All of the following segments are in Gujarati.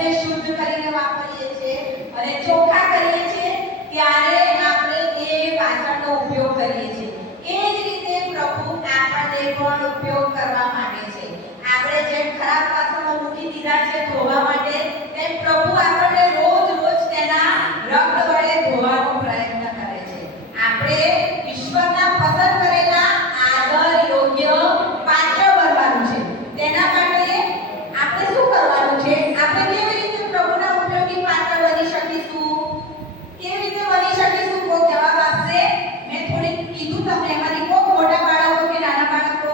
વસ્તુને શુદ્ધ કરીને વાપરીએ છીએ અને ચોખ્ખા કરીએ છીએ ત્યારે આપણે એ વાસણનો ઉપયોગ કરીએ છીએ. એ જ રીતે પ્રભુ આપણને પણ ઉપયોગ કરવા માંગે છે. આપણે જેમ ખરાબ વાસણો મૂકી દીધા છે ધોવા માટે, તેમ પ્રભુ આપણને રોજ રોજ તેના રક્ત વડે ધોવાનો પ્રયત્ન કરે છે. આપણે ઈશ્વરના પસંદ કરેલા આદર યોગ્ય પાત્ર બનવાનું છે. તેના માટે આપણે શું કરવાનું છે? આપણે કેવી રીતે પ્રભુના ઉપયોગી પાત્ર બની શકીશું? કેવી રીતે બની શકીશું? કોઈ જવાબ આપશે? મેં થોડીક કીધું તમને, એમાંથી કોઈ મોટા બાળકો કે નાના બાળકો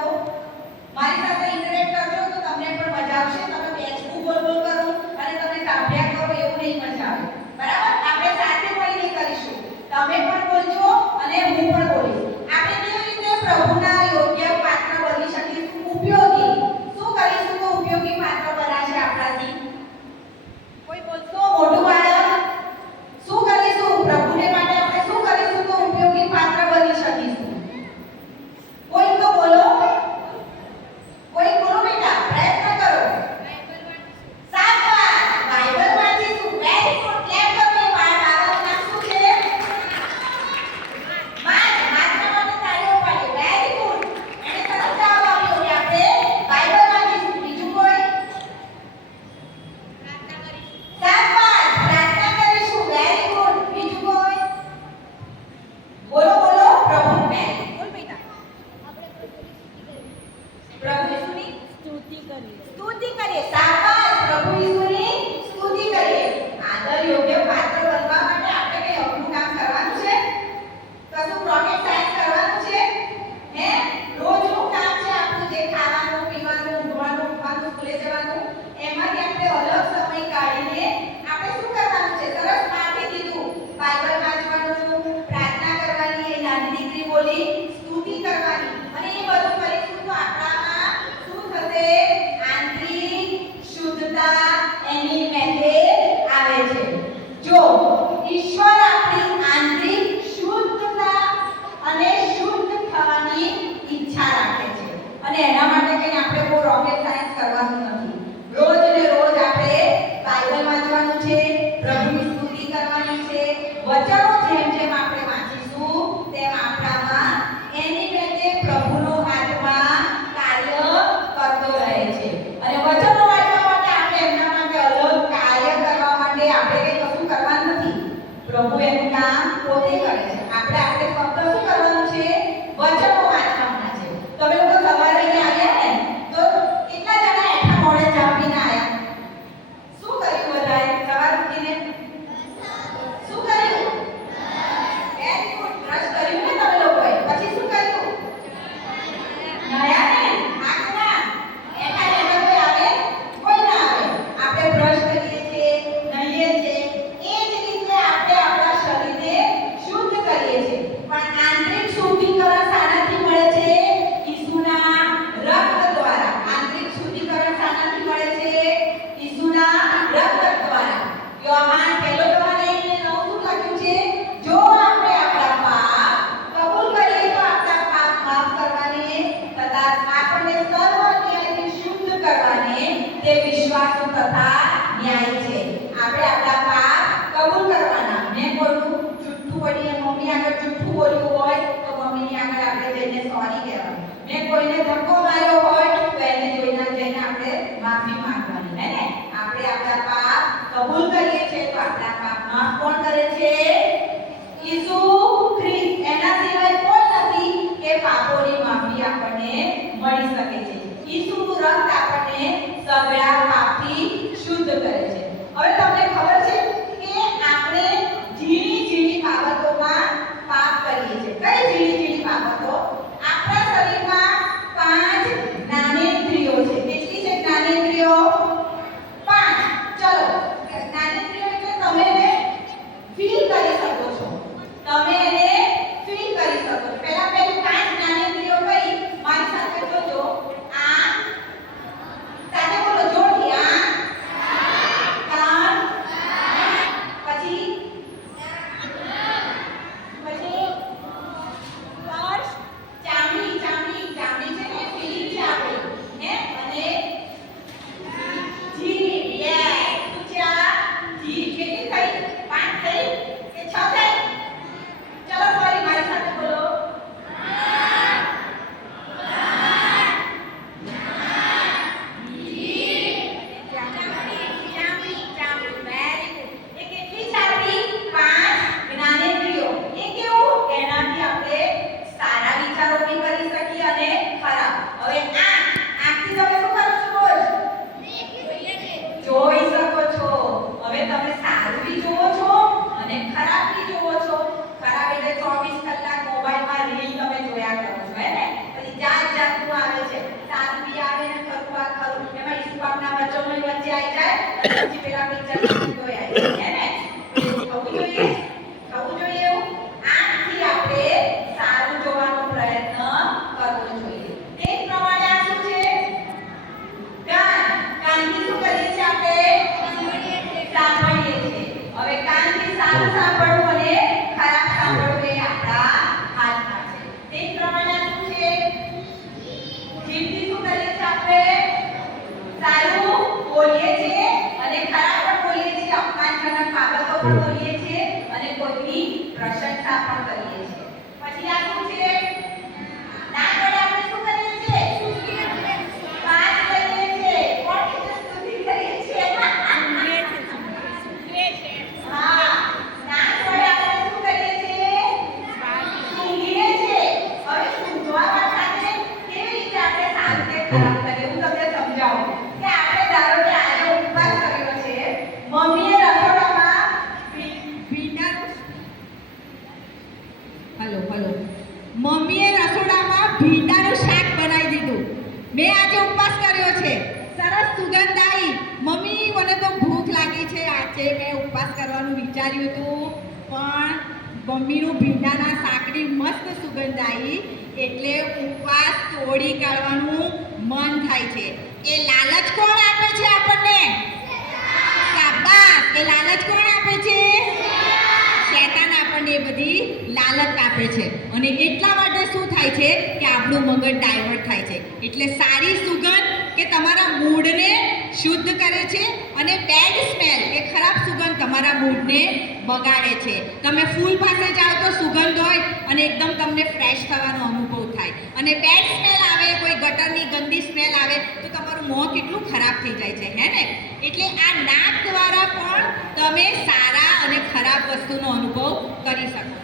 મારી સાથે ઇન્ટરેક્ટ કરજો તો તમને પણ મજા આવશે. તમે બેસવું બોલ બોલ કરો અને તમે સાંભળ્યા કરો એવું નહીં મજા આવે. બરાબર? આપણે સાથે મળીને કરીશું. તમે પણ બોલજો અને હું પણ બોલીશ. આપણે કેવી રીતે પ્રભુના યોગ્ય પાત્ર બની શકીશું? ઉપયોગી. શું કરીશું તો ઉપયોગી પાત્ર બનાશે આપણાથી? કોઈ બોલશો? મોટું બાળક શું કરીશું? પ્રભુને માટે આપણે શું કરીશું તો ઉપયોગી પાત્ર બની શકીશું? કોઈ તો બોલો. કોઈ બોલો બેટા, પ્રયત્ન કરો. શાબાશ, બાઇબલ વાંચીશું. Very good. ક્લેપ કરો. એ બાળકનું નામ શું છે? માત્ર માટે તાળીઓ પાડો. Very good. એને સરસ જવાબ આપ્યો કે આપણે બાઇબલ વાંચીશું. બીજું કોઈ? શાબાશ, પ્રાર્થના કરીશું. Very good. બીજું કોઈ? બોલો બોલો. પ્રભુ ને બોલ બેટા. પ્રભુ ઈસુની સ્તુતિ કરીએ. શાબાશ, પ્રભુ ઈસુની સ્તુતિ કરીએ. આદર યોગ્ય પાત્ર બનવા માટે આપણે કઈ અઘરું કામ કરવાનું છે? કશું રોકેટ સાયન્સ કરવાનું છે? હે? રોજનું કામ છે આપણું, જે ખાવાનું, પીવાનું, ઊંઘવાનું, ઉઠવાનું, સ્કૂલે જવાનું, એમાંથી આપણે અલગ સમય કાઢીને આપણે શું કરવાનું છે? સરસ માથે કીધું, બાઇબલ વાંચવાનું, પ્રાર્થના કરવાની, એ નાની દીકરી બોલી, સ્તુતિ કરવાની. અને એ બધું કરીશું તો આપણામાં શું થશે? આંતરિક શુદ્ધતા એની મેળે આવે છે. જો ઈશ્વર આપણી આંતરિક શુદ્ધતા અને શુદ્ધ થવાની ઈચ્છા રાખે છે, અને એના માટે કંઈ આપણે કોઈ રોકેટ સાયન્સ કરવાનું નથી. રોજ ને રોજ આપણે બાઇબલ વાંચવાનું છે, પ્રભુની સ્તુતિ કરવાની છે. વચનો જેમ જેમ આપણે વાંચીશું તેમ આપણામાં એની મેળે પ્રભુનો આત્મા કાર્ય કરતો રહે છે. અને વચનો વાંચવા માટે આપણે એમના માટે અલગ કાર્ય કરવા માટે આપણે કંઈ કશું કરવાનું નથી. પ્રભુ એનું કામ પોતે કરે છે. આપણે ફક્ત શું કરવાનું છે? વચનો વાંચવાના છે. તમે લોકો સવારે અહીંયા આવ્યા ને તો કેટલા જણા એઠા મોડે ચા પીને આવ્યા? શું કર્યું બધાએ સવાર ઉઠીને? શું કર્યું? Very good. બ્રશ કર્યું ને તમે લોકોએ? પછી શું કર્યું? નયા ને? આખના એઠા એઠા કોઈ આવે? કોઈ ના આવે. આપણે બ્રશ કરીએ છીએ, નહીએ છીએ. એ જ રીતે આપણે આપણા શરીરને શુદ્ધ કરીએ છીએ. પણ આંતરિક શુદ્ધિકરણ શાનાથી મળે છે? ઈસુના રક્ત દ્વારા. આંતરિક શુદ્ધિકરણ શાનાથી મળે છે? ઈસુના રક્ત દ્વારા. યોહાન પહેલો યોહાન 1:9 શું લખ્યું છે? જો આપણે આપણા પાપ કબૂલ કરીએ તો આપણા પાપ માફ કરવાને તથા આપણને સર્વ અન્યાયથી શુદ્ધ કરવાને તે વિશ્વાસુ તથા ન્યાયી છે. આપણે આપણા પાપ કબૂલ કરવાના. મેં કોઈનું જુઠ્ઠું બોલીએ, મમ્મી આગળ જુઠ્ઠું બોલ્યું હોય તો મમ્મીની આગળ આપણે જઈને સોરી કહેવાનું. મેં કોઈને ધક્કો માર્યો હોય તો એને જઈને આપણે માફી માંગવાની. હે ને? આપણે આપણા પાપ કબૂલ કરીએ છીએ તો આપણા પાપ માફ કોણ કરે છે? ઈસુ ખ્રિસ્ત. એના સિવાય કોઈ નથી કે પાપોની માફી આપણને મળી શકે છે. ઈસુનું રક્ત આપણને સગળા પાપથી શુદ્ધ કરે છે. હવે તમને ખબર છે કે આપણે ઝીણી ઝીણી બાબતોમાં પાપ કરીએ છીએ. કઈ ઝીણી ઝીણી બાબતો? આપણા શરીરમાં 5 જ્ઞાનેન્દ્રિયો છે. કેટલી છે જ્ઞાનેન્દ્રિયો? 5. ચલો, જ્ઞાનેન્દ્રિયો એટલે તમે એને ફીલ કરી શકો છો. તમે એને ફીલ કરી શકો છો. પહેલા 5 જ્ઞાનેન્દ્રિયો કઈ? મારી સાથે બોલજો. આ સાથે બોલો જોરથી. આ પછી પેલા પિક્ચર જોયા હે ને થવું જોઈએ એવું આથી આપણે સારું જોવાનો પ્રયત્ન કરવો જોઈએ તે પ્રમાણે આ શું છે કાનથી શું કરીએ છીએ આપણે સાંભળીએ છીએ હવે કાનથી સારું સાંભળવું અને ખરાબ સાંભળવું એ આપણા હાથમાં છે તે પ્રમાણે શું છે જીભથી શું કરીએ છીએ આપણે સારું બોલીએ છીએ અને ખરાબ પણ બોલીએ છીએ અપમાનજનક બાબતો પણ બોલીએ છીએ અને કોઈની પ્રશંસા પણ કરીએ છીએ પછી આ શું છે નાક વડે આપણે શું કરીએ છીએ શ્વાસ લઈએ છીએ કોણ કીધું સ્તુતિ કરીએ છીએ હા નાક વડે આપણે શું કરીએ છીએ સૂંઘીએ છીએ હવે સૂંઘવા સાથે કેવી રીતે આપણે સારું કે ખરાબ કરીએ હું તમને સમજાવું કે આપણે ધારો કે આજે ઉપવાસ કર્યો છે મમ્મીએ રસોડામાં મમ્મીએ રસોડામાં ભીંડાનું શાક બનાવી દીધું મેં આજે ઉપવાસ કર્યો છે સરસ સુગંધ આવી મમ્મી મને તો ભૂખ લાગી છે આજે મેં ઉપવાસ કરવાનું વિચાર્યું હતું પણ મમ્મીનું ભીંડાના શાકની મસ્ત સુગંધ આવી એટલે ઉપવાસ તોડી કાઢવાનું મન થાય છે એ લાલચ કોણ આપે છે આપણને શાબાશ એ લાલચ કોણ આપે છે શૈતાન આપણને એ બધી લાલચ આપે છે અને એટલા માટે શું થાય છે કે આપણું મગજ ડાયવર્ટ થાય છે એટલે સારી સુગંધ કે તમારા મૂડને શુદ્ધ કરે છે અને બેડ સ્મેલ કે ખરાબ સુગંધ તમારા મૂડને બગાડે છે તમે ફૂલ પાસે જાઓ તો સુગંધ હોય અને એકદમ તમને ફ્રેશ થવાનો અનુભવ થાય અને બેડ સ્મેલ આવે કોઈ ગટરની ગંદી સ્મેલ આવે તો તમારું મોં કેટલું ખરાબ થઈ જાય છે હે ને એટલે આ નાક દ્વારા પણ તમે સારા અને ખરાબ વસ્તુનો અનુભવ કરી શકો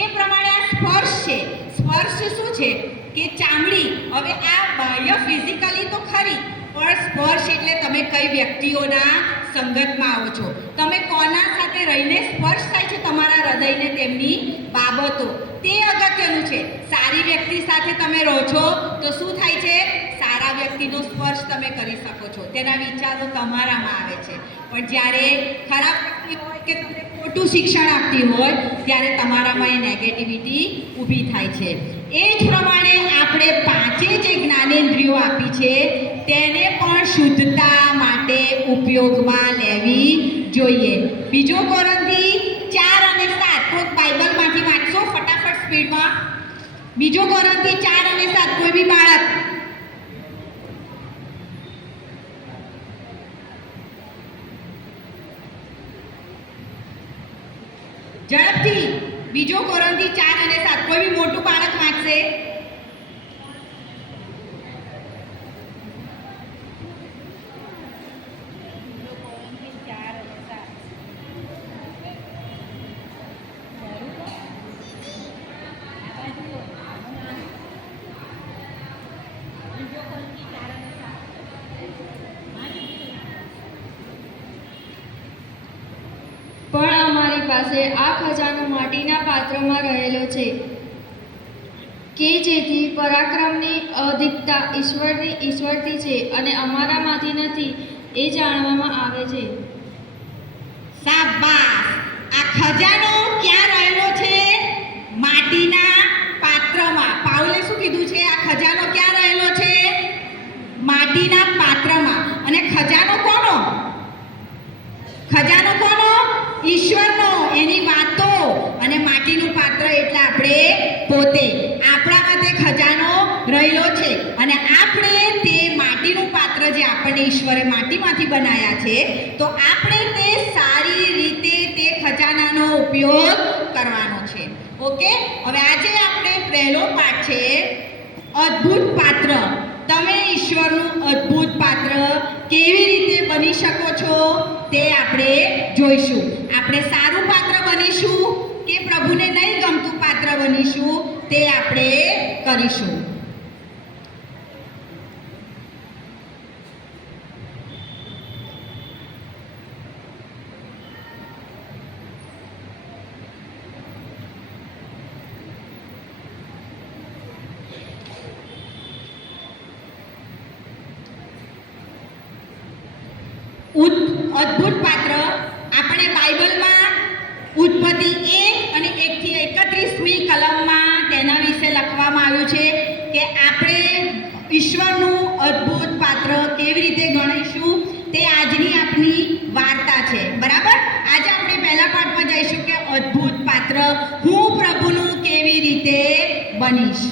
એ પ્રમાણે આ સ્પર્શ છે સ્પર્શ શું છે કે ચામડી હવે આ બાહ્ય ફિઝિકલી તો ખરી પણ સ્પર્શ એટલે તમે કઈ વ્યક્તિઓના સંગતમાં આવો છો તમે કોના સાથે રહીને સ્પર્શ થાય છે તમારા હૃદયને તેમની બાબતો તે અગત્યનું છે સારી વ્યક્તિ સાથે તમે રહો છો તો શું થાય છે સારા વ્યક્તિનો સ્પર્શ તમે કરી શકો છો તેના વિચારો તમારામાં આવે છે પણ જ્યારે ખરાબ વ્યક્તિ હોય કે તમને ખોટું શિક્ષણ આપતી હોય ત્યારે તમારામાં એ નેગેટિવિટી ઊભી થાય છે એ જ પ્રમાણે આપણે પાંચે જે જ્ઞાનેન્દ્રિયો આપી છે તેને પણ શુદ્ધતા માટે ઉપયોગમાં લેવી જોઈએ બીજો કોરંથી 4 અને 7 કોઈ બાઇબલમાંથી વાંચશો ફટાફટ સ્પીડમાં બીજો કોરંથી 4 અને 7 કોઈ બી બાળક ઝડપથી બીજો કોરંથી 4 અને 7 કોઈ બી મોટું બાળક વાંચશે પણ અમારી પાસે આ ખજાનો માટીના પાત્રમાં રહેલો છે કે જેથી પરાક્રમની અધિકતા ઈશ્વરથી છે અને અમારામાંથી નથી એ જાણવામાં આવે છે શાબાશ આ ખજાનો ક્યાં રહેલો છે માટીના પાત્રમાં પાઉલે શું કીધું છે આ ખજાનો ક્યાં રહેલો છે માટીના પાત્રમાં અને ખજાનો કોનો ઈશ્વરનો એની વાતો અને માટીનું પાત્ર એટલે આપણે પોતે આપણામાં તે ખજાનો રહેલો છે અને આપણે તે માટીનું પાત્ર જે આપણને ઈશ્વરે માટીમાંથી બનાવ્યા છે તો આપણે તે સારી રીતે તે ખજાનાનો ઉપયોગ કરવાનો છે ઓકે હવે આજે આપણે પહેલો પાઠ છે અદ્ભુત પાત્ર તમે ઈશ્વરનું અદ્ભુત પાત્ર કેવી રીતે બની શકો છો તે આપણે જોઈશું આપણે સારું પાત્ર બનીશું કે પ્રભુને નહીં ગમતું પાત્ર બનીશું તે આપણે કરીશું અદ્ભુત પાત્ર આપણે બાઇબલમાં ઉત્પત્તિ 1 અને 1 થી 31મી કલમમાં તેના વિશે લખવામાં આવ્યું છે કે આપણે ઈશ્વરનું અદ્ભુત પાત્ર કેવી રીતે ગણીશું તે આજની આપણી વાર્તા છે. બરાબર? આજે આપણે પહેલા પાઠમાં જઈશું કે અદ્ભુત પાત્ર હું પ્રભુનું કેવી રીતે બનીશ.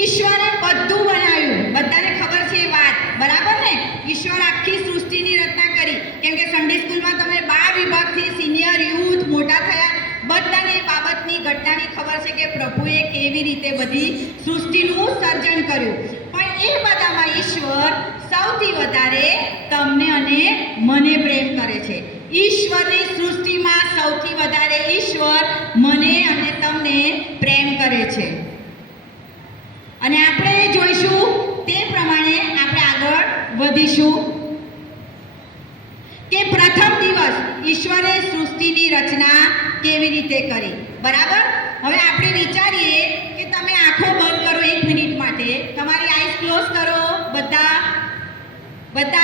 ઈશ્વરે બધું બનાવ્યું, બધાને ખબર છે એ વાત, બરાબર ને? ઈશ્વર આખી સૃષ્ટિની રચના કરી. કેમ કે સન્ડે સ્કૂલમાં તમે 12 વિભાગથી સિનિયર યુથ મોટા થયા, બધાને એ બાબતની ઘટનાની ખબર છે કે પ્રભુએ કેવી રીતે બધી સૃષ્ટિનું સર્જન કર્યું. પણ એ બધામાં ઈશ્વર સૌથી વધારે તમને અને મને પ્રેમ કરે છે. ઈશ્વરની સૃષ્ટિમાં સૌથી વધારે ઈશ્વર મને અને તમને પ્રેમ કરે છે. અને આપણે જોઈશું તે પ્રમાણે આપણે આગળ વધીશું કે પ્રથમ દિવસ ઈશ્વરે સૃષ્ટિની રચના કેવી રીતે કરી. બરાબર? હવે આપણે વિચારીએ કે તમે આંખો બંધ કરો 1 મિનિટ માટે, તમારી આઈઝ ક્લોઝ કરો. બધા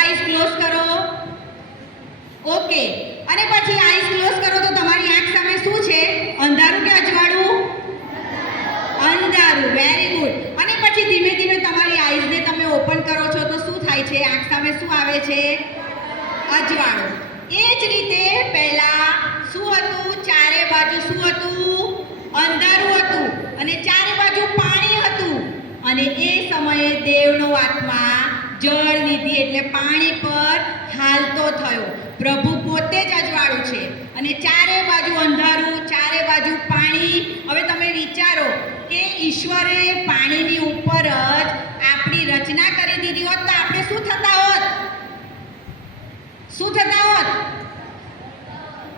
આઈઝ ક્લોઝ કરો. ઓકે. અને પછી આઈઝ ક્લોઝ કરો તો તમારી આંખ સામે શું છે? અંધારું કે અજવાળું? અંધારું. Very good. અને પછી ધીમે ધીમે તમારી આઈઝને તમે ઓપન કરો છો તો શું થાય છે? આંખ સામે શું આવે છે? અજવાળું. એ જ રીતે પહેલા શું હતું? ચારે બાજુ શું હતું? અંધારું હતું અને ચારે બાજુ પાણી હતું. અને એ સમયે દેવનો આત્મા જળનિધિ એટલે પાણી પર હાલતો થયો. પ્રભુ પોતે જ અજવાળું છે અને ચારે બાજુ અંધારું, ચારે બાજુ પાણી. હવે તમે વિચારો કે ઈશ્વરે પાણીની ઉપર જ આપણી રચના કરી દીધી હોત તો આપણે શું થતા હોત? શું થતા હોત?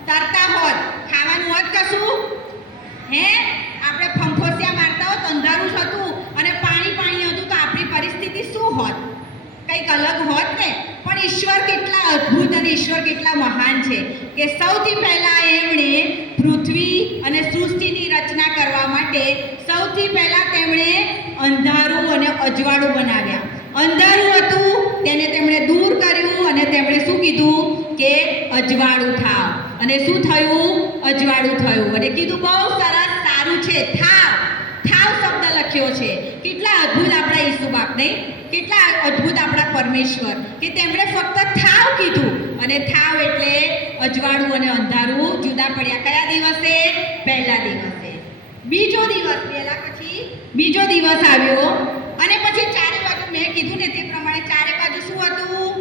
તરતા હોત. ખાવાનું હોત કશું? હે? આપણે ફંફોસિયા મારતા હોત, અંધારું જ હતું અને પાણી હતું તો આપણી પરિસ્થિતિ શું હોત? કંઈક અલગ હોત ને. પણ ઈશ્વર કેટલા અદ્ભુત અને ઈશ્વર કેટલા મહાન છે કે સૌથી પહેલા એમણે પૃથ્વી અને સૃષ્ટિની રચના કરવા માટે સૌથી પહેલા તેમણે અંધારું અને અજવાળું બનાવ્યા. અંધારું હતું તેને તેમણે દૂર કર્યું અને તેમણે શું કીધું કે અજવાળું થાવ. અને શું થયું? અજવાળું થયું. અને કીધું બહુ સરસ, સારું છે. થાવ શબ્દ લખ્યો છે. કેટલા અદ્ભુત આપણા ઈસુ બાપ નહીં? કેટલા અદ્ભુત આપણા પરમેશ્વર કે તેમણે ફક્ત થાવ કીધું અને થાવ એટલે અજવાળું અને અંધારું જુદા પડ્યા. કયા દિવસે? પહેલા દિવસે. બીજો દિવસ પહેલા પછી બીજો દિવસ આવ્યો અને પછી ચારે બાજુ મેં કીધું ને તે પ્રમાણે ચારે બાજુ શું હતું?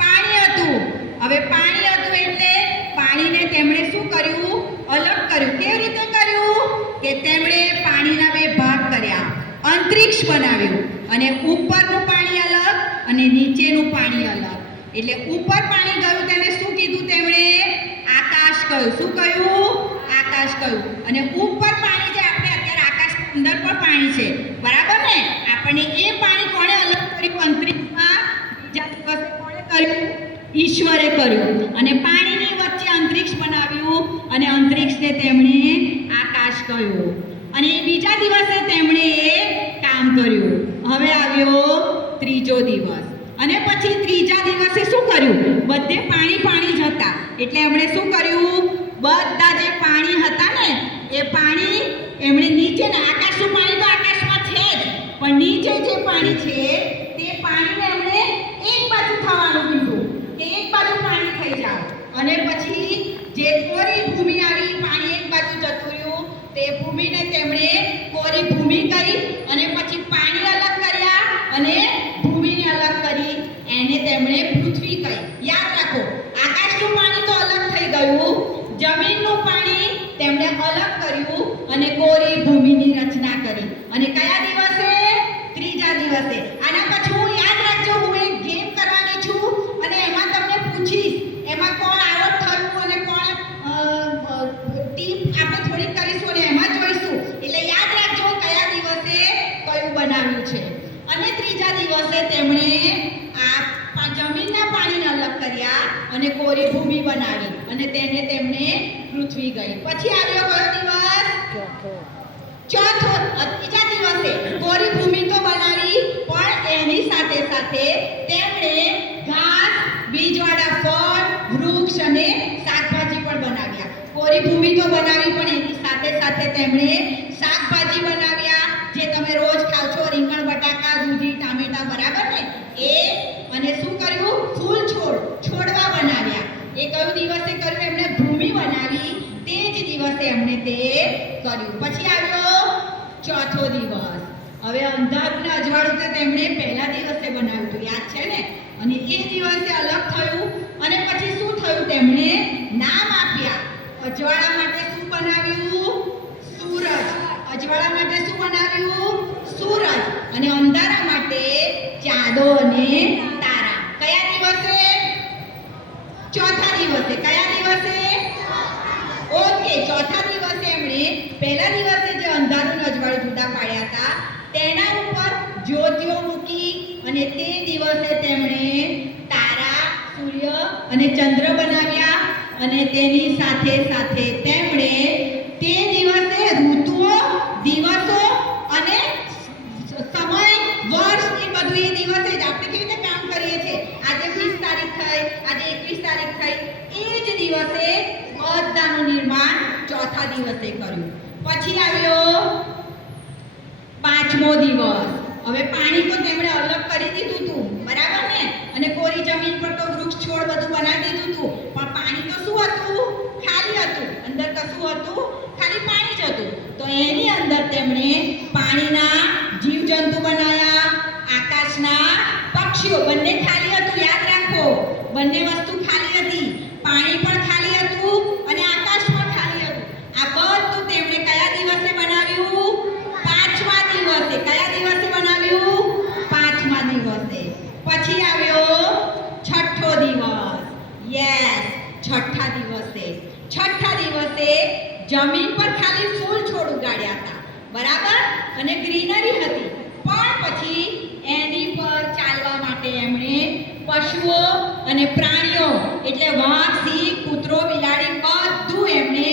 પાણી હતું. હવે પાણી હતું એટલે પાણીને તેમણે શું કર્યું? અલગ કર્યું. કેવી રીતે કર્યું? કે તેમણે પાણીના 2 ભાગ કર્યા. અંતરિક્ષ બનાવ્યું અને ઉપરનું પાણી અલગ અને નીચેનું પાણી અલગ. એટલે ઉપર પાણી ગયું તેને શું કીધું? તેમણે આકાશ કહ્યું. શું કહ્યું? આકાશ કહ્યું. અને ઉપર પાણી જે આપણે અત્યારે આકાશ અંદર પણ પાણી છે, બરાબર ને? આપણને એ પાણી કોણે અલગ કર્યું? અંતરિક્ષમાં બીજા દિવસે કોણે કર્યું? ઈશ્વરે કર્યું. અને પાણીની વચ્ચે અંતરિક્ષ બનાવ્યું અને અંતરિક્ષને તેમણે આકાશ કહ્યું. અને બીજા દિવસે તેમણે કામ કર્યું. હવે આવ્યો ત્રીજો દિવસ અને પછી ત્રીજા દિવસે શું કર્યું? બધે પાણી જ હતા એટલે એમણે શું કર્યું? બધા જે પાણી હતા ને એ પાણી એમણે નીચે ને આકાશનું પાણી તો આકાશમાં છે જ, પણ નીચે જે પાણી છે તે પાણીને એમણે એક બાજુ થવાનું કીધું કે એક બાજુ પાણી થઈ જાવ. અને પછી જે કોરી ભૂમિ આવી, પાણી એક બાજુ જતું રહ્યું, તે ભૂમિને તેમણે કોરી ભૂમિ કરી અને પછી પાણી અલગ કર્યા અને ભૂમિને અલગ કરી એને તેમણે પૃથ્વી કહી. યાદ રાખો, આકાશનું પાણી તો અલગ થઈ ગયું, જમીનનું પાણી તેમણે અલગ કર્યું અને કોરી ભૂમિની રચના કરી. અને કયા દિવસે? ત્રીજા દિવસે. આના પછી હું યાદ રાખજો, હું એક ગેમ કરવાની છું અને એમાં તમને પૂછીશ એમાં કોણ આવડ થયું અને કોણ ટીમ આપણે થોડીક કરીશું અને એમાં જોઈશું. એટલે યાદ રાખજો કયા દિવસે કયું બનાવ્યું છે. અને ત્રીજા દિવસે તેમણે આ જમીનના પાણીને અલગ કર્યા અને કોરી ભૂમિ બનાવી અને તેને તેમણે પૃથ્વી ગઈ. પછી આવ્યો કયો દિવસ? ચોથો. ત્રીજા દિવસે કોરી ભૂમિ તો બનાવી પણ એની સાથે તેમણે ઘાસ બનાવી, પણ એની સાથે સાથે તેમણે શાકભાજી બનાવ્યા જે તમે રોજ ખાવ છો, રીંગણ બટાકા દૂધી ટામેટા, બરાબર ને? એ અને શું કર્યું? ફૂલ છોડવા બનાવ્યા. એ કયો દિવસે કર્યું? એમણે ભૂમિ બનાવી, તે જ દિવસે એમણે તે કર્યું. પછી આવ્યો ચોથો દિવસ. હવે અંધારું ને અજવાળું તે તેમણે પહેલા દિવસે બનાવ્યું હતું, યાદ છે ને? અને એ દિવસે અલગ થયું. અને પછી શું થયું? તેમણે નામ આપ્યા. અજવાળા માટે શું બનાવ્યું? સૂરજ. અજવાળા માટે શું બનાવ્યું? સૂરજ. અને અંધારા માટે ચાંદો અને તારા. કયા દિવસે? ચોથા દિવસે. કયા દિવસે? ઓકે, ચોથા દિવસે એમણે પહેલા દિવસે જે અંધારું અને અજવાળું જુદા પાડ્યા હતા તેના ઉપર જ્યોતિઓ મૂકી અને તે દિવસે તેમણે તારા, સૂર્ય અને ચંદ્ર બનાવ્યા. અને તેની સાથે સાથે તેમણે તે દિવસે ઋતુઓ, દિવસો અને સમય, વર્ષ, એ બધું એ દિવસે જ આપણે કેવી રીતે કામ કરીએ છીએ. આજે 20 તારીખ થઈ, આજે 21 તારીખ થઈ, એ જ દિવસે બધાનું નિર્માણ ચોથા દિવસે કર્યું. પછી આવ્યો પાંચમો દિવસ. હવે પાણી તો તેમણે અલગ કરી દીધું હતું, બરાબર ને? અને કોરી જમીન પર તો વૃક્ષ છોડ બધું બનાવી દીધું હતું, પણ પાણી તો શું હતું? ખાલી હતું. અંદર કશું હતું? ખાલી પાણી જ હતું. તો એની અંદર તેમણે પાણીના જીવજંતુ બનાવ્યા, આકાશના પક્ષીઓ. બંને ખાલી હતું, યાદ રાખો. બંને વસ્તુ ખાલી હતી. પાણી પણ ખાલી હતું અને આકાશ પણ ખાલી હતું. આ બધું તેમણે કયા દિવસે બનાવ્યું? પાંચમા દિવસે. કયા દિવસે બનાવ્યું? પાંચમા દિવસે. પછી આવ્યો છઠ્ઠો દિવસ. યસ, છઠ્ઠા દિવસે. છઠ્ઠા દિવસે જમીન પર ખાલી ફૂલ છોડ ઉગાડ્યા હતા, બરાબર? અને ગ્રીનરી હતી. પણ પછી એની પર ચાલવા માટે એમણે પશુઓ અને પ્રાણીઓ એટલે વાઘ, સિંહ, કૂતરો, બિલાડી બધું એમણે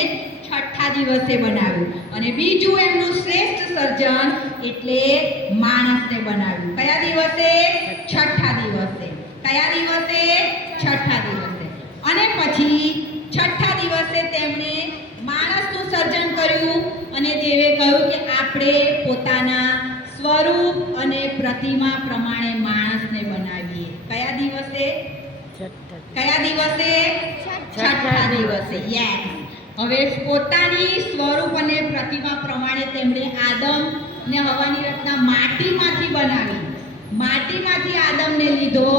છઠ્ઠા દિવસે બનાવ્યું. અને બીજું એમનું શ્રેષ્ઠ સર્જન એટલે માણસને બનાવ્યું. કયા દિવસે? છઠ્ઠા દિવસે. કયા દિવસે? છઠ્ઠા દિવસે. અને પછી છઠ્ઠા દિવસે તેમણે માણસનું સર્જન કર્યું. અને દેવે કહ્યું કે આપણે પોતાના સ્વરૂપ અને પ્રતિમા પ્રમાણે માણસને બનાવીએ. કયા દિવસે? કયા દિવસે? છઠ્ઠા દિવસે. યસ. હવે પોતાની સ્વરૂપ અને પ્રતિમા પ્રમાણે તેમણે આદમ ને હવાની રચના માટીમાંથી બનાવી. માટીમાંથી આદમને લીધો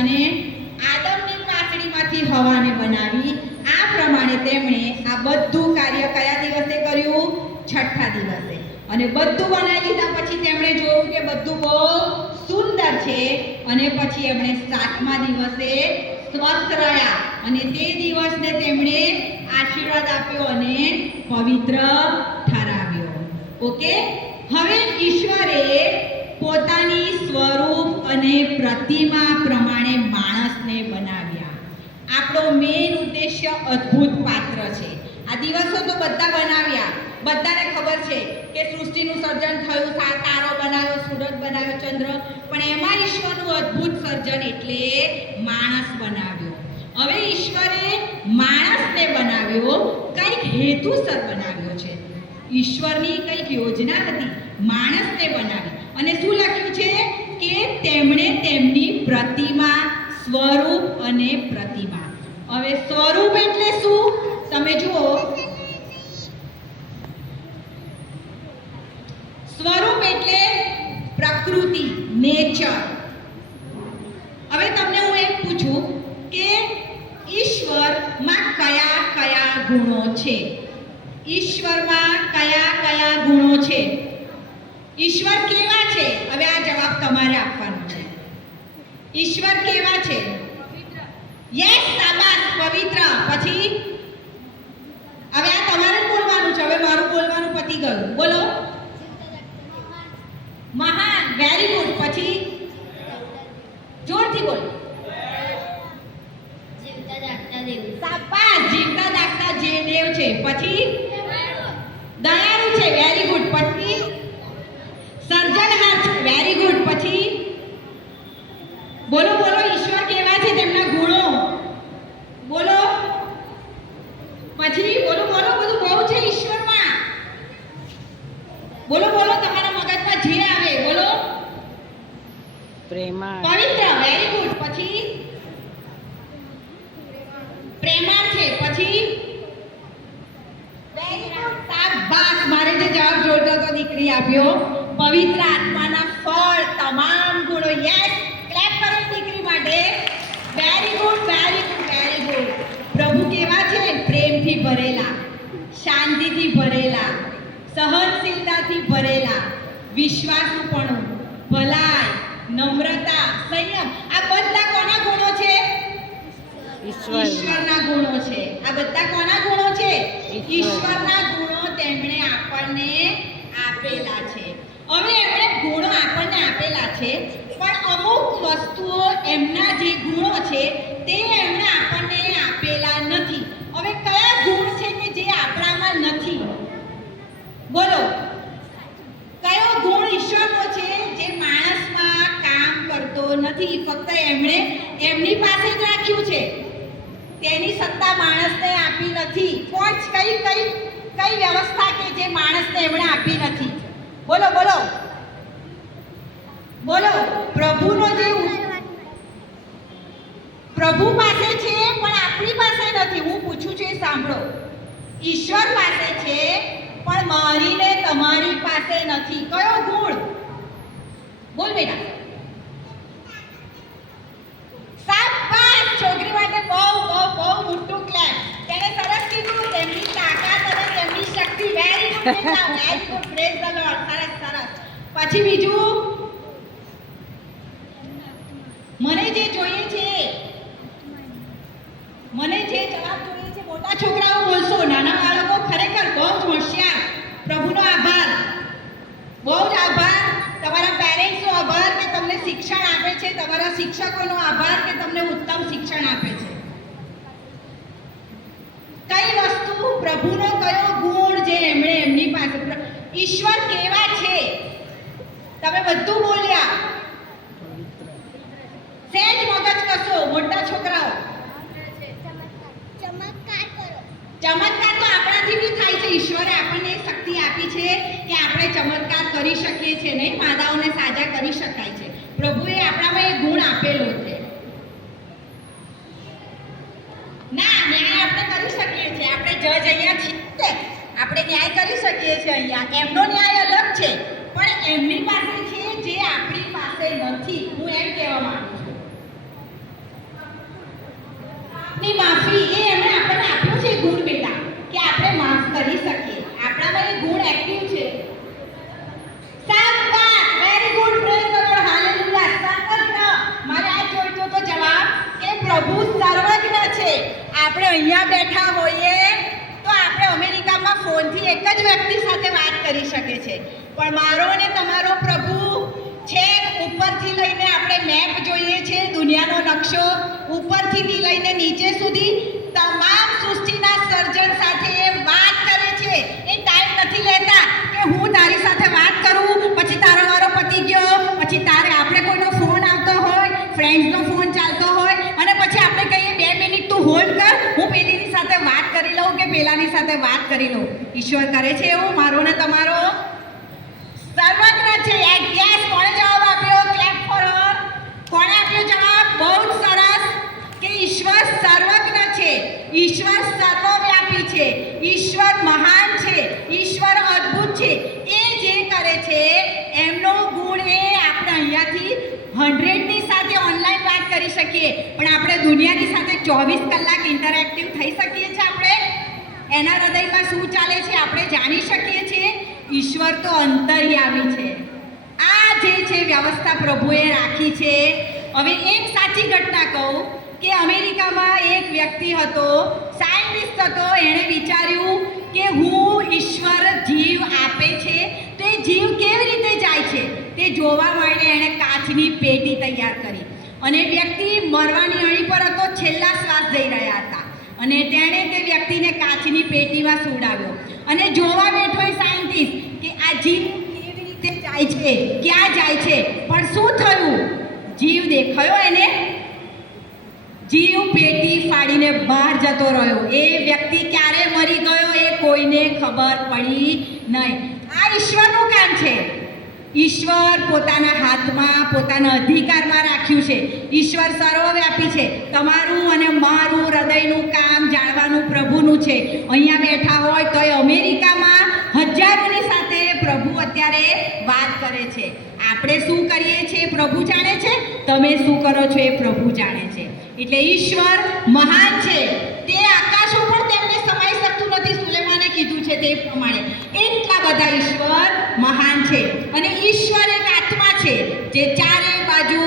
અને આદમની પાંખડીમાંથી હવાને બનાવી. આ પ્રમાણે તેમણે આ બધું કાર્ય કયા દિવસે કર્યું? છઠ્ઠા દિવસે. અને બધું બનાવી લીધા પછી તેમણે જોયું કે બધું બહુ સુંદર છે. અને પછી એમણે સાતમા દિવસે સ્વસ્થ રહ્યા અને તે દિવસને તેમણે આશીર્વાદ આપ્યો અને પવિત્ર ઠરાવ્યો. ઓકે, હવે ઈશ્વરે પોતાની સ્વરૂપ અને પ્રતિમા પ્રમાણે માણસને બનાવ્યા. આપણો મેઇન ઉદ્દેશ્ય અદ્ભુત પાત્ર છે. આ દિવસો તો બધા બનાવ્યા. બધાને ખબર છે કે સૃષ્ટિનું સર્જન થયું, તારો બનાવ્યો, સૂરજ બનાવ્યો, ચંદ્ર, પણ એમાં ઈશ્વરનું અદ્ભુત સર્જન એટલે માણસ બનાવ્યો. હવે ઈશ્વરે માણસને બનાવ્યો, કંઈક હેતુસર બનાવ્યો છે. ઈશ્વરની કંઈક યોજના હતી, માણસને બનાવી. અને શું લખ્યું છે કે તેમણે તેમની પ્રતિમા, સ્વરૂપ અને પ્રતિમા. હવે સ્વરૂપ એટલે શું? તમે જુઓ, સ્વરૂપ એટલે પ્રકૃતિ, નેચર. હવે તમને હું એક પૂછું કે ઈશ્વરમાં કયા કયા ગુણો છે? ઈશ્વરમાં કયા કયા ગુણો છે? ઈશ્વર કેવા છે? હવે આ જવાબ તમારે આપવાનો છે. ઈશ્વર કેવા છે? યસ, શાબાશ, પવિત્ર. પછી હવે આ તમારે બોલવાનું છે. હવે મારું બોલવાનું પતી ગયું. બોલો. મહાન, વેરી ગુડ. પછી જોરથી બોલ. શાબાશ, જીવતા જાગતા જે દેવ છે. પછી દયાળુ છે, વેરી ગુડ. પછી સર્જનહાર છે, વેરી ગુડ. પછી બોલો બોલો, ઈશ્વર કેવા છે? તેમના ગુણો બોલો. પછી બોલો બોલો, બધું બહુ આપ્યો પવિત્ર આત્માના ફળ તમામ ગુણો. યસ, ક્લેપ કરો દીકરી માટે. Very good, very good, very good. પ્રભુ કેવા છે? પ્રેમથી ભરેલા, શાંતિથી ભરેલા, સહનશીલતાથી ભરેલા, વિશ્વાસુપણું, ભલાઈ, નમ્રતા, સંયમ. આ બધા કોના ગુણો છે? ઈશ્વરના ગુણો છે. આ બધા કોના ગુણો છે? ઈશ્વરના ગુણો તેમણે આપણને આપેલા છે. હવે એમણે ગુણો આપણને આપેલા છે, પણ અમુક વસ્તુઓ, એમના જે ગુણો છે તે એમણે આપણને આપેલા નથી. હવે કયા ગુણ છે કે જે આપણામાં નથી? બોલો, કયો ગુણ ઈશ્વરનો છે જે માણસમાં કામ કરતો નથી? ફક્ત એમણે એમની પાસે જ રાખ્યું છે. તેની સત્તા માણસને આપી નથી. કોણ કઈ કઈ કઈ વ્યવસ્થા કે જે માણસને એમણે આપી નથી? બોલો બોલો બોલો. પ્રભુનો જે પ્રભુ પાસે છે પણ આપણી પાસે નથી. હું પૂછું છું એ સાંભળો. ઈશ્વર પાસે છે પણ મારી ને તમારી પાસે નથી. કયો ગુણ? બોલ બેટા. શાબાશ, છોકરી માટે બહુ બહુ બહુ મોટું ક્લેપ. તેને સરસ કીધું, તેમની તાકાત અને તેમની શક્તિ. વેરી ગુડ બેટા, very good. Praise the lord. સરસ સરસ. પછી બીજું, મને જે જોઈએ છે, મને જે જવાબ જોઈએ છે. મોટા છોકરાઓ બોલશો, નાના બાળકો ખરેખર બહુ જ હોશિયાર. પ્રભુનો આભાર, બહુ જ આભાર. તમારા પેરેન્ટ્સનો આભાર કે તમને શિક્ષણ આપે છે. તમારા શિક્ષકોનો આભાર કે તમને ઉત્તમ શિક્ષણ આપે છે. કઈ વસ્તુ, પ્રભુનો કયો ગુણ જે એમણે એમની પાસે? ઈશ્વર કેવા છે? તમે બધું બોલ્યા. સહેજ મગજ કસો, મોટા છોકરાઓ. ચમત્કાર તો આપણાથી બી થાય છે. ઈશ્વરે આપણને શક્તિ આપી છે કે આપણે ચમત્કાર કરી શકીએ છીએ. નહીં, માદાઓને સાજા કરી શકાય છે. પ્રભુએ આપણામાં એ ગુણ આપેલો છે. ના, ન્યાય આપણે કરી શકીએ છીએ. આપણે જજ અહીંયા છીએ, આપણે ન્યાય કરી શકીએ છીએ. અહીંયા એમનો ન્યાય અલગ છે, પણ એમની પાસે છે જે આપણી પાસે નથી. હું એમ કહેવા માંગુ છું. ની માફી, એ એમણે આપણને આપ્યું છે ગુણ બેટા, કે આપણે માફ કરી શકીએ. આપણામાં એ ગુણ એક્ટિવ છે. શાબાશ, very good. Praise the lord. Hallelujah. સર્વજ્ઞ. મારે આ જોઈતો તો જવાબ કે પ્રભુ સર્વજ્ઞ છે. આપણે અહીંયા બેઠા હોઈએ તો આપણે અમેરિકામાં ફોનથી એક જ વ્યક્તિ સાથે વાત કરી શકે છે, પણ મારો અને તમારો પ્રભુ છે. ઉપરથી લઈને આપણે મેપ જોઈએ છે, દુનિયાનો નકશો, ઉપરથી લઈને નીચે સુધી તમામ સૃષ્ટિના સર્જન સાથે એ વાત કરે છે. એ ટાઈમ નથી લેતા કે હું તારી સાથે વાત કરું, પછી તારો વારો પતી ગયો, પછી તારે આપણે કોઈનો ફોન આવતો હોય, ફ્રેન્ડ્સનો ફોન ચાલતો હોય, અને પછી આપણે કહીએ 2 મિનિટ તું હોલ્ડ કર, હું પેલીની સાથે વાત કરી લઉં કે પેલાની સાથે વાત કરી લઉં. ઈશ્વર કરે છે એવું? મારો ને તમારો સર્વજ્ઞ છે. યસ. કોણે જવાબ આપ્યો? Clap for her. કોણે આપ્યો જવાબ? બહુ જ સરસ. કે ઈશ્વર સર્વજ્ઞ છે, ઈશ્વર સર્વવ્યાપી છે, ઈશ્વર મહાન છે, ઈશ્વર અદ્ભુત છે. એ જે કરે છે એમનો ગુણ એ આપણે અહીંયાથી 100ની સાથે ઓનલાઈન વાત કરી શકીએ, પણ આપણે દુનિયાની સાથે 24 કલાક ઇન્ટરેક્ટિવ થઈ શકીએ છીએ. આપણે એના હૃદયમાં શું ચાલે છે આપણે જાણી શકીએ છીએ. ઈશ્વર તો અંતર્યામી છે. આ જે છે વ્યવસ્થા પ્રભુએ રાખી છે. હવે એક સાચી ઘટના કહું કે અમેરિકામાં એક વ્યક્તિ હતો, સાયન્ટિસ્ટ હતો. એણે વિચાર્યું કે હું ઈશ્વર જીવ આપે છે તો એ જીવ કેવી રીતે જાય છે તે જોવા માટે એણે કાચની પેટી તૈયાર કરી. અને વ્યક્તિ મરવાની અણી પર હતો, છેલ્લા શ્વાસ જઈ રહ્યા હતા, અને તેણે તે વ્યક્તિને કાચની પેટીમાં સુવડાવ્યો અને જોવા બેઠો એ સાયન્ટિસ્ટ કે આ જીવ કેવી રીતે જાય છે, ક્યાં જાય છે. પણ શું થયું? જીવ દેખાયો એને? જીવ પેટી ફાડીને બહાર જતો રહ્યો. એ વ્યક્તિ ક્યારે મરી ગયો એ કોઈને ખબર પડી નહીં. આ ઈશ્વરનું કામ છે. ઈશ્વર પોતાના હાથમાં, પોતાના અધિકારમાં રાખ્યું છે. ઈશ્વર સર્વવ્યાપી છે. તમારું અને મારું હૃદયનું કામ જાણવાનું પ્રભુનું છે. અહીંયા બેઠા હોય તો અમેરિકામાં હજારોની સાથે પ્રભુ અત્યારે એ વાત કરે છે. આપણે શું કરીએ છીએ પ્રભુ જાણે છે, તમે શું કરો છો એ પ્રભુ જાણે છે. એટલે ઈશ્વર મહાન છે. તે આકાશો પણ તેમને સમાઈ શકતું નથી. સુલેમાને કીધું છે તે પ્રમાણે એટલા બધા ઈશ્વર મહાન છે. અને ઈશ્વર એક આત્મા છે જે ચારે બાજુ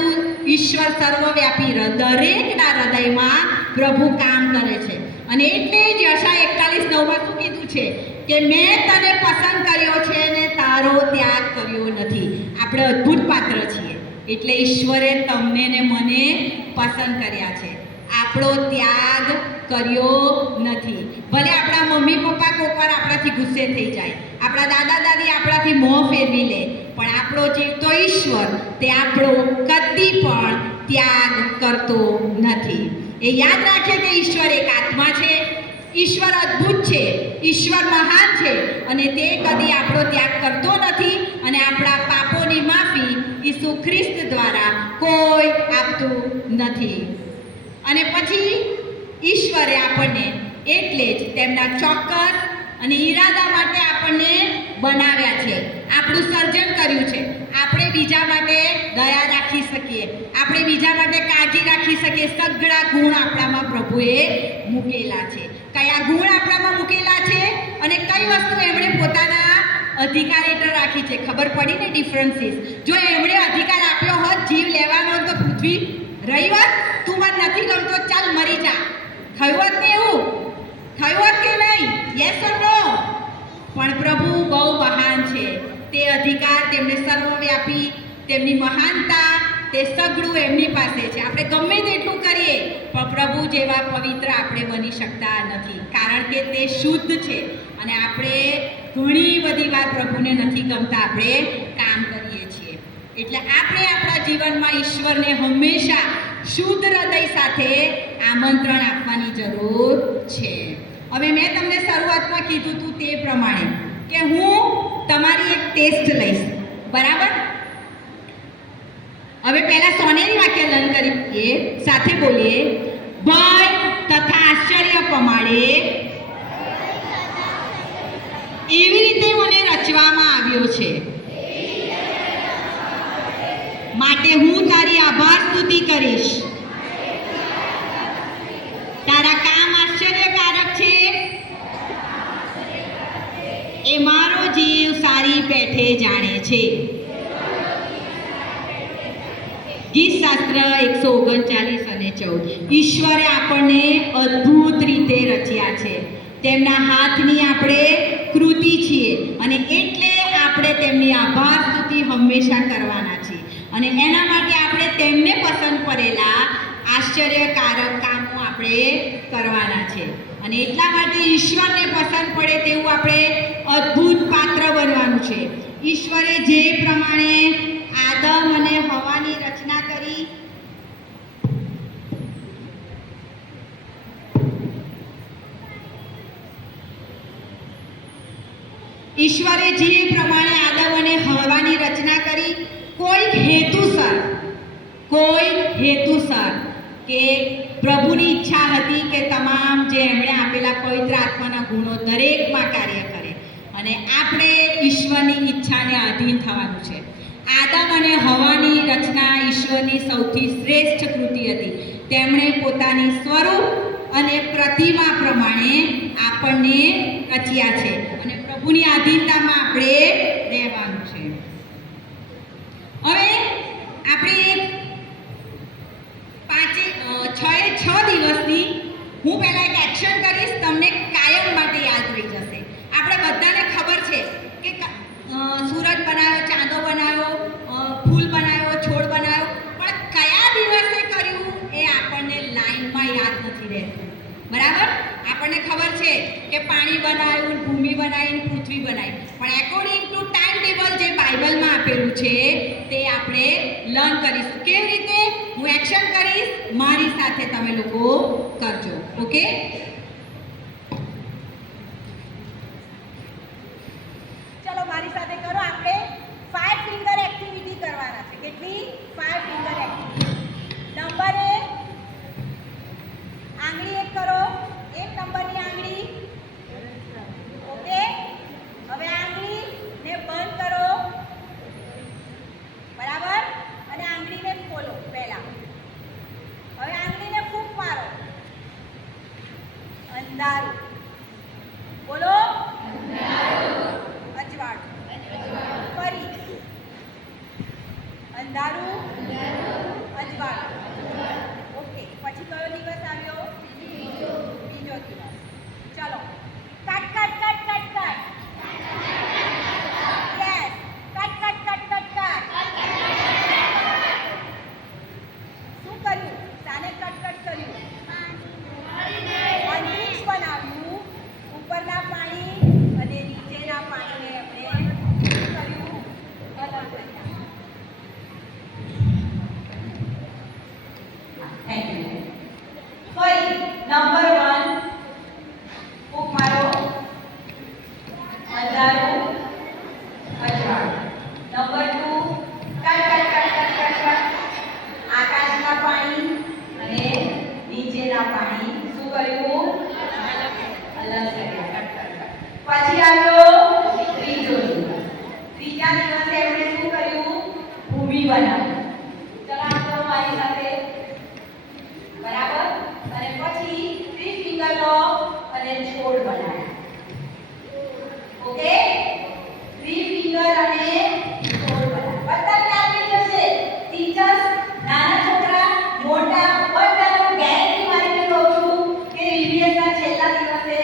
ઈશ્વર સર્વવ્યાપી દરેકના હૃદયમાં પ્રભુ કામ કરે છે. અને એટલે જ યશાયા 41:9 શું કીધું છે કે મેં તને પસંદ કર્યો છે અને તારો ત્યાગ કર્યો નથી. આપણે અદ્ભુત પાત્ર છીએ. એટલે ઈશ્વરે તમને ને મને પસંદ કર્યા છે. આપણો ત્યાગ કર્યો નથી. ભલે આપણા મમ્મી પપ્પા કોઈક વાર આપણાથી ગુસ્સે થઈ જાય, આપણા દાદા દાદી આપણાથી મોં ફેરવી લે, પણ આપણો જીવતો ઈશ્વર તે આપણો કદી પણ ત્યાગ કરતો નથી. એ યાદ રાખે કે ઈશ્વર એક આત્મા છે, ઈશ્વર અદ્ભુત છે, ઈશ્વર મહાન છે અને તે કદી આપણો ત્યાગ કરતો નથી. અને આપણા પાપોની માફી ઈસુ ખ્રિસ્ત દ્વારા કોઈ આપતું નથી. અને પછી ઈશ્વરે આપણને એટલે જ તેમના ચોક્કસ અને ઈરાદા માટે આપણને બનાવ્યા છે, આપણું સર્જન કર્યું છે. આપણે બીજા માટે દયા રાખી શકીએ, આપણે બીજા માટે કાળજી રાખી શકીએ. સઘળા ગુણ આપણામાં પ્રભુએ મૂકેલા છે. કયા ગુણ આપણામાં મૂકેલા છે અને કઈ વસ્તુ એમણે પોતાના અધિકાર હેઠળ રાખી છે, ખબર પડી ને ડિફરન્સીસ. જો એમણે અધિકાર આપ્યો હોત જીવ લેવાનો તો પૃથ્વી રહી હોત. તું મને નથી ગમતો, ચાલ મરી જા, થયું હોત ને? એવું થયું હોત કે નહીં? યસ ઓર નો? પણ પ્રભુ બહુ મહાન છે. તે અધિકાર તેમને સર્વવ્યાપી, તેમની મહાનતા તે સઘળું એમની પાસે છે. આપણે ગમે તેટલું કરીએ પણ પ્રભુ જેવા પવિત્ર આપણે બની શકતા નથી, કારણ કે તે શુદ્ધ છે. અને આપણે ઘણી બધી વાર પ્રભુને નથી ગમતા, આપણે કામ કરીએ છીએ. એટલે આપણે આપણા જીવનમાં ઈશ્વરને હંમેશા શુદ્ધ હૃદય સાથે આમંત્રણ આપવાની જરૂર છે. હવે મેં તમને શરૂઆતમાં કીધું હતું તે પ્રમાણે કે હું તમારી એક ટેસ્ટ લઈશ, બરાબર? હવે પહેલા સોનેરી વાક્ય લર્ન કરીએ, સાથે બોલીએ. ભય તથા આશ્ચર્ય પમાડે એવી રીતે મને રચવામાં આવ્યો છે, માટે હું તારી આભાર સ્તુતિ કરીશ. તારા કામ આશ્ચર્યકારક છે, એ મારો જીવ સારી પેઠે જાણે છે. ગીત શાસ્ત્ર 139 અને 14. ઈશ્વરે આપણને અદ્ભુત રીતે રચ્યા છે. તેમના હાથની આપણે કૃતિ છીએ અને એટલે આપણે તેમની આભાર સ્તુતિ હંમેશા કરવાના છીએ. અને એના માટે આપણે તેમને પસંદ કરેલા આશ્ચર્યકારક કામો આપણે કરવાના છે. અને એટલા માટે ઈશ્વરને પસંદ પડે તેવું આપણે અદ્ભુત પાત્ર બનવાનું છે. ઈશ્વરે જે પ્રમાણે આદમ અને હવાની રચના કરી, ઈશ્વરે જે પ્રમાણે આદમ અને હવાની રચના કરી, કોઈ હેતુસર કે પ્રભુની ઈચ્છા હતી કે તમામ જે એમણે આપેલા પવિત્ર આત્માના ગુણો દરેકમાં કાર્ય કરે. અને આપણે ઈશ્વરની ઈચ્છાને આધીન થવાનું છે. આદમ અને હવાની રચના ઈશ્વરની સૌથી શ્રેષ્ઠ કૃતિ હતી. તેમણે પોતાની સ્વરૂપ અને પ્રતિમા પ્રમાણે આપણને રચ્યા છે અને પ્રભુની આધીનતામાં આપણે રહેવાનું છે. હવે આપણે 6 દિવસની હું પહેલાં એક એક્શન કરીશ, તમને કાયમ માટે યાદ રહી જશે. આપણે બધાને ખબર છે કે સૂરજ બનાવ્યો, ચાંદો બનાવ્યો, ફૂલ બનાવ્યો, છોડ બનાવ્યો, પણ કયા દિવસે કર્યું એ આપણને લાઈનમાં યાદ નથી રહેતું, બરાબર? આપણને ખબર છે કે પાણી બનાવ્યું, ભૂમિ બનાવી, પૃથ્વી બનાવી, પણ એકોર્ડિંગ ટુ ટાઈમ ટેબલ જે બાઇબલમાં આપેલું છે તે આપણે લર્ન કરીશું. કેવી રીતે? હું એક્શન કરીશ, મારી સાથે તમે લોકો કરજો. ઓકે? ચલો મારી સાથે કરો. આપણે 5 ફિંગર એક્ટિવિટી કરવાના છે. કેટલી? 5 ફિંગર એક્ટિવિટી. નંબર 1, આંગળી એક કરો, 1 નંબરની આંગળી. ઓકે? હવે આંગળીને બંધ કરો નંબર 1 ફૂંક મારો અંધારું અજવાળું. નંબર 2 કટ આકાશના પાણી અને નીચેના પાણી શું કર્યું? અલગ કર્યા. પછી આવ્યો ત્રીજો દિવસ. ત્રીજા દિવસે એમણે શું કર્યું? ભૂમિ બનાવી. ચલો આમ કરો મારી સાથે. બરાબર? અને પછી 3 ફિંગર લો અને છોડ બનાવ્યા. ઓકે? 3 ફિંગર અને છોડ બનાવ્યા. બધાને આપી જશે. ટીચર્સ નાના છોકરા મોટા બધાને ગેરંટી મારીને કહું છું કે રિવિઝનના છેલ્લા દિવસે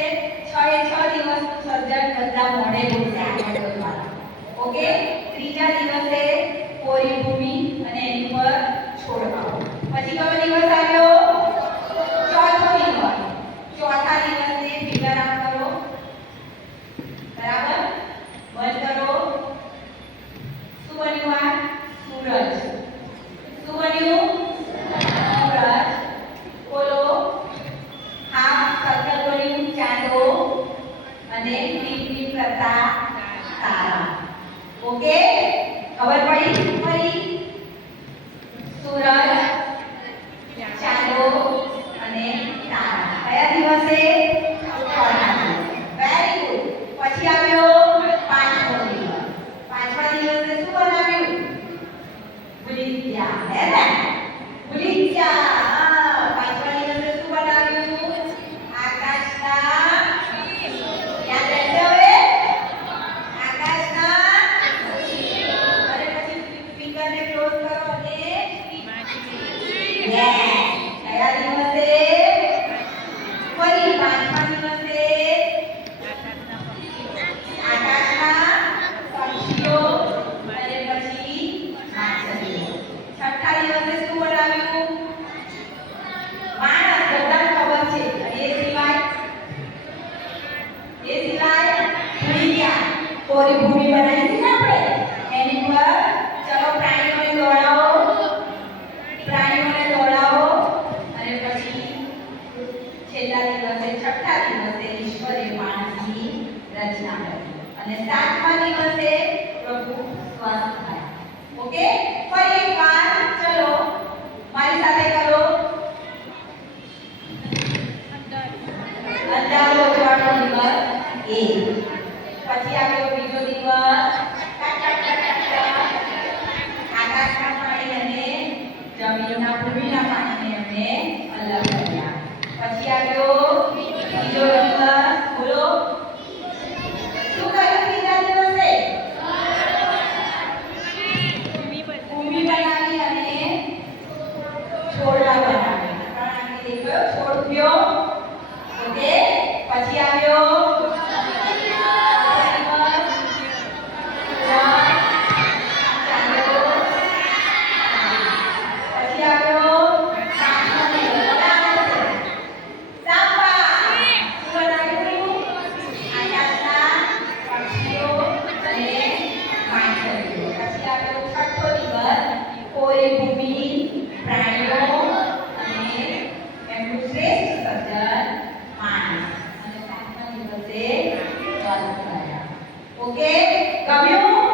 6 એ 6 દિવસનું સર્જન બધા મોડે બોલશે આ મોડલ વાળા. ઓકે? ત્રીજા દિવસે કોરી ભૂમિ અને એની પર છોડ વાવો. પછી કયો દિવસ આવ્યો? ચોથો દિવસ. ચોથા દિવસે ફિગર આમ કરો. બરાબર? બંધ કરો. શું બન્યું આ? સૂરજ. શું બન્યું? સૂરજ. બોલો. હાફ સર્કલ બન્યું ચાંદો અને ટીપ ટીપ કરતા તારા. ઓકે? ખબર પડી? ફરી સૂરજ, ચાંદો અને તારા. કયા દિવસે? ચોથા દિવસે. Very good. પછી આવ્યો પાંચમો દિવસ. પાંચમા દિવસે શું બનાવ્યું? ભૂલી ગયા. હે ને? ભૂલી ગયા. પાંચમા દિવસે શું બનાવ્યું? આકાશના યાદ રહેશે હવે? આકાશના અને પછી ફિંગરને ક્લોઝ કરો અને યસ. કયા દિવસે? ફરી પાંચમા દિવસે આકાશના પક્ષીઓ અને પછી માછલીઓ. છઠ્ઠા દિવસે શું બનાવ્યું? માણસ. બધાને ખબર છે. અને એ સિવાય ભૂલી ગયા. કોરી ભૂમિ બનાવી હતી ને આપણે એની પર ચલો પ્રાણીઓને દોડાવો અને પછી છેલ્લા દિવસે છઠ્ઠા દિવસે ઈશ્વરે માણસની રચના કરી અને સાતમા દિવસે પ્રભુ સ્વસ્થ થયા. ઓકે? ફરી એકવાર ચલો મારી સાથે કરો. અંધારો અજવાળો દિવસ 1. પછી આવ્યો બીજો દિવસ. આકાશના પાણી અને જમીનના ભૂમિના પાણીને એમણે અલગ કર્યા. પછી આવ્યો ત્રીજો દિવસ. બોલો. શું કર્યું ત્રીજા દિવસે? ભૂમિ બનાવી અને છોડવા બનાવ્યા. કારણ કે કયો છોડ થયો? ઓકે? પછી આવ્યો ઓકે? ગમ્યું?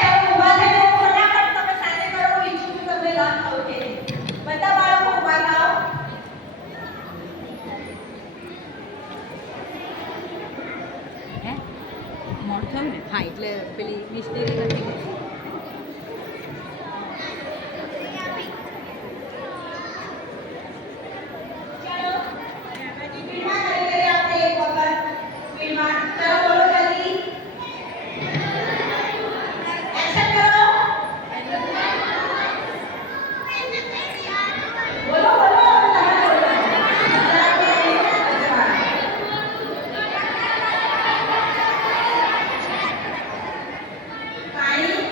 ચાલો ઊભા થઈને ફટાફટ તમે સાથે કરો. હું ઈચ્છું છું તમને લર્ન થવું કે બધા બાળકો ઊભા થાઓ. મોડું થયું ને? હા, એટલે પેલી મિસ્ટેક નથી. ચલો સ્પીડમાં કરી લઈએ આપણે એક વખત. સ્પીડમાં. ચલો બોલો જલ્દી. એક્શન કરો. બોલો બોલો. પાણી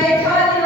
એ 6